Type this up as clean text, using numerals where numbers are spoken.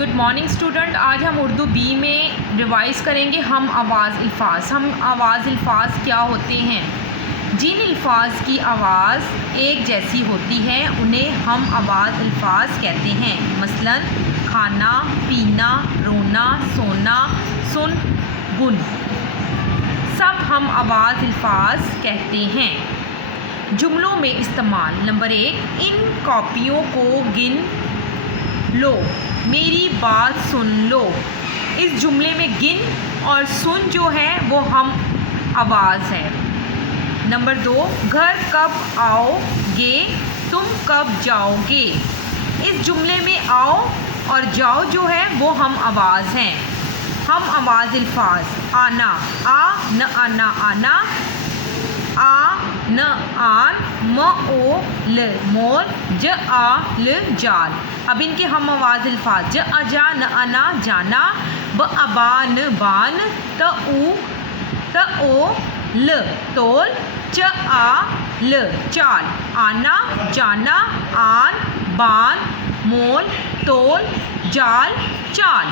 Good morning student. آج ہم Urdu be میں ریوائز کریں گے ہم آواز الفاظ. ہم آواز الفاظ کیا ہوتے ہیں؟ جن الفاظ کی آواز ایک جیسی ہوتی ہے انہیں ہم آواز الفاظ کہتے ہیں. مثلاً کھانا، پینا، رونا، سونا، سن، گن سب ہم آواز الفاظ کہتے ہیں. جملوں میں استعمال. نمبر 1، ان کاپیوں کو گن لو، میری بات سن لو. اس جملے میں گن اور سن جو ہے وہ ہم آواز ہے. نمبر 2، گھر کب آؤ گے، تم کب جاؤ گے. اس جملے میں آؤ اور جاؤ جو ہے وہ ہم آواز ہیں. ہم آواز الفاظ. آنا، آ نہ آنا، آنا، آ نہ آن، م او ل مول، ج آ ل جال. اب ان کے ہم آواز الفاظ. ج آ جا نہ آنا، جانا، ب آ با ن بان، ت او ل تول، چ آ ل چال. آنا، جانا، آن، بان، مول، تول، جال، چال.